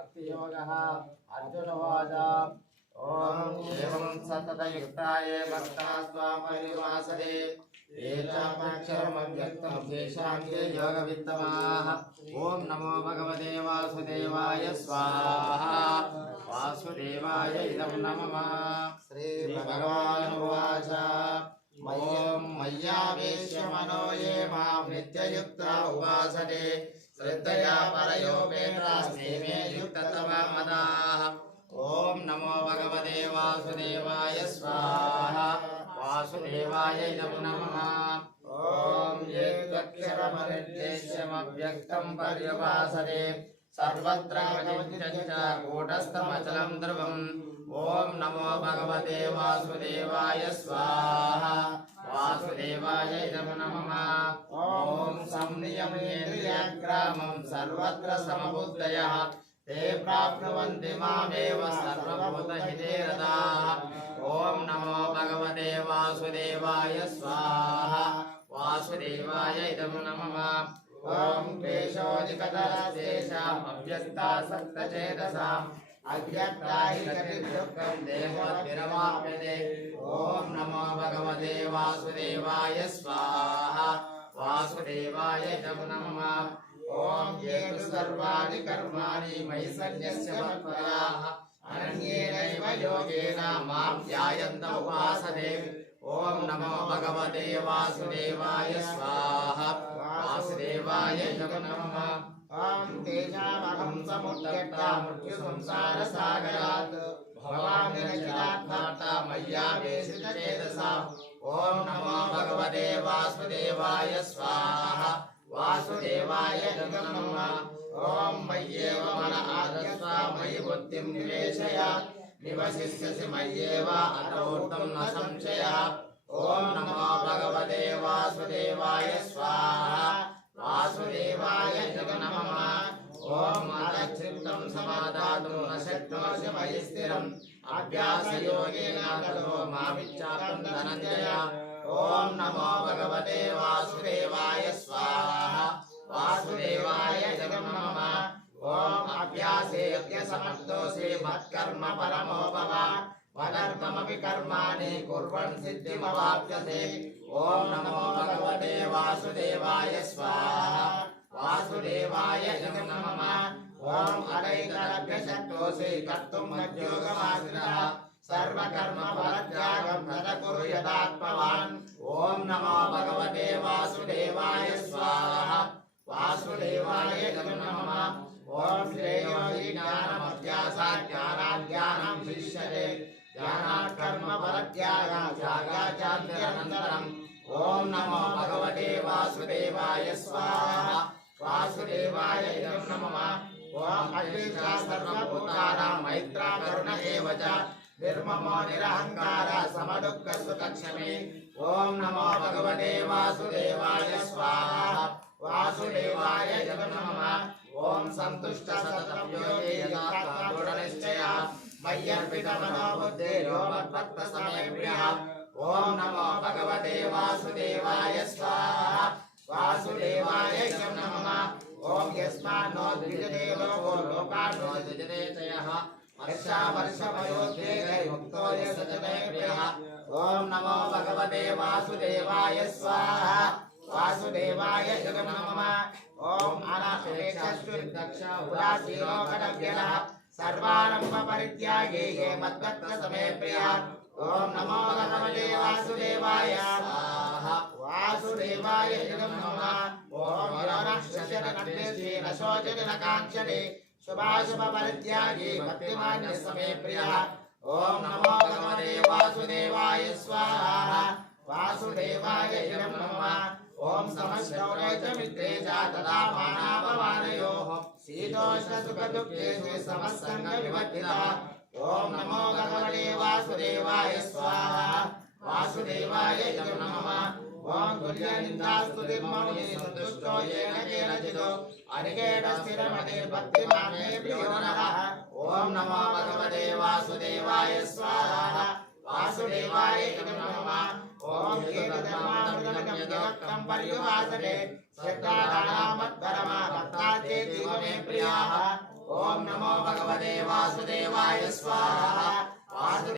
भक्तियोगः अर्जुनवाच ओम एवं सततयुक्ताये भक्तास्त्वामरिवासते ये चाक्षरमव्यक्तं तेषां के योगवित्तमाः। ओम नमो भगवते वासुदेवाय स्वाहा। वासुदेवाय इदं नमः। श्रीभगवानुवाच ओम मय्यावेश्य मनो ये मां नित्ययुक्ता उपासते श्रद्धया परयोपेतास्ते मे युक्ततमा मदाः। ओम नमो भगवते वासुदेवाय स्वाहा। वासुदेवाय इदं नमः। ओम ये त्वक्षरमनिर्देश्यमव्यक्तं पर्युपासते सर्वत्र च कूटस्थमचलं ध्रुवम्। ओम नमो भगवते वासुदेवाय स्वाहा। वासुदेवाय इदं नमः। ओम संनियम्येन्द्रियग्रामं सर्वत्र समबुद्धयः ते प्राप्नुवन्ति मामेव सर्वभूतहिते रताः। ओम नमो भगवते वासुदेवाय स्वाहा। वासुदेवाय इदं नमः। ओम क्लेशोऽधिकतरस्तेषाम् अव्यक्तासक्तचेतसाम् अव्यक्ताहितनिर्दुःखं देहोद्भिरवाप्यते। ओम नमो भगवते वासुदेवाय स्वाहा। वासुदेवाय इदं नमः। ओम ये तु सर्वाणि कर्माणि मयि सन्न्यस्य मत्पराः अनन्येनैव योगेन मां ध्यायन्त उपासते। ओम नमो भगवते वासुदेवाय स्वाहा। वासुदेवाय इदं नमः। ओम तेषामहं समुद्यक्ता मृत्युसंसारसागरात् भवामि रचितात्माता मय्यावेशितचेतसाम्। ओम नमो भगवते वासुदेवाय स्वाहा। वासुदेवाय इदं नमः। ओम मय्येव मन आदस्व मयि बुद्धिं निवेशय निवसिष्यसि मय्येव अतोऽर्थं न संशयः। ओम नमो भगवते वासुदेवाय स्वाहा। वासुदेवाय इदं नमः। ओम अदच्छित्तं समादातुं न शक्नोषि मयि स्थिरम् अभ्यासयोगेन ततो मामिच्छाप्तं धनञ्जय। ओम नमो भगवते वासुदेवाय स्वाहा। वासुदेवाय इदं नमः। ओम अभ्यासेऽद्य समर्थोऽसि मत्कर्म परमो भव मदर्थमपि कर्माणि कुर्वन् सिद्धिमवाप्स्यसे। ओम नमो भगवते वासुदेवाय स्वाहा। वासुदेवाय इदं नमः। ओम अनैतरभ्यशक्तोऽसि कर्तुं मद्योगमाश्रितः सर्वकर्म फलत्यागं तद कुरु यदात्मवान्। ओम नमो भगवते वासुदेवाय स्वाहा। वासुदेवाय इदं नमः। ओम श्रेयो हि ज्ञानमभ्यासात् ज्ञानात् ज्ञानं शिष्यते ज्ञानात् कर्म फलत्यागः त्यागाचान्त्यनन्तरम्। ओम नमो भगवते वासुदेवाय स्वाहा। वासुदेवाय इदं नमः। ओम अद्वेष्टा सर्वभूतानां मैत्रा करुण एव च निर्ममो निरहंकार समदुःख सुखक्षमे। ओम नमो भगवते वासुदेवाय स्वाहा। वासुदेवाय इदं नमः। ओम संतुष्ट सततं योगी यथार्थ दृढनिश्चयः मय्यर्पितमनो बुद्धिर्यो मद्भक्तसमे प्रियः। ओम नमो भगवते वासुदेवाय स्वाहा। वासुदेवाय इदं नमः। ओम यस्मान्नो द्विजते लोको लोकान्नो द्विजते च यः वर्षावर्षभयोद्वेगैर्मुक्तो यः स च मे प्रियः। ओम नमो भगवते वासुदेवाय स्वाहा। वासुदेवाय इदं नमः। ओम अनाथेक्षुर्दक्ष उदासीनो गणव्यनः सर्वारम्भ परित्यागी ये मद्भक्तसमे प्रियः। ओम नमो भगवते वासुदेवाय स्वाहा। वासुदेवाय इदं नमः। ओम यो न शोचति न द्वेष्टि न शोचति न काङ्क्षति शुभाशुभ परित्यागी भक्तिमान्यः समे प्रियः। ओम नमो भगवते वासुदेवाय स्वाहा। वासुदेवाय इदं नमः। ओम समस्तौरे च मित्रे च तथा मानापमानयोः शीतोष्णसुखदुःखेषु समस्सङ्गविवर्जितः। ओम नमो भगवते वासुदेवाय स्वाहा। वासुदेवाय इदं नमः। ओम तुल्यनिन्दास्तुतिर्मौनि सन्तुष्टो येन केनचित् अनिकेतस्थिरमतिर्भक्तिमान् मे प्रियो नरः। ओम नमो भगवते वासुदेवाय स्वाहा। वासुदेवाय इदं नमः। ओम एतद्धर्मानुगमनं पर्युवासते श्रद्धादानामत्परमा भक्तास्ते जीव मे प्रियाः। ओम नमो वासुदेवाय स्वाहा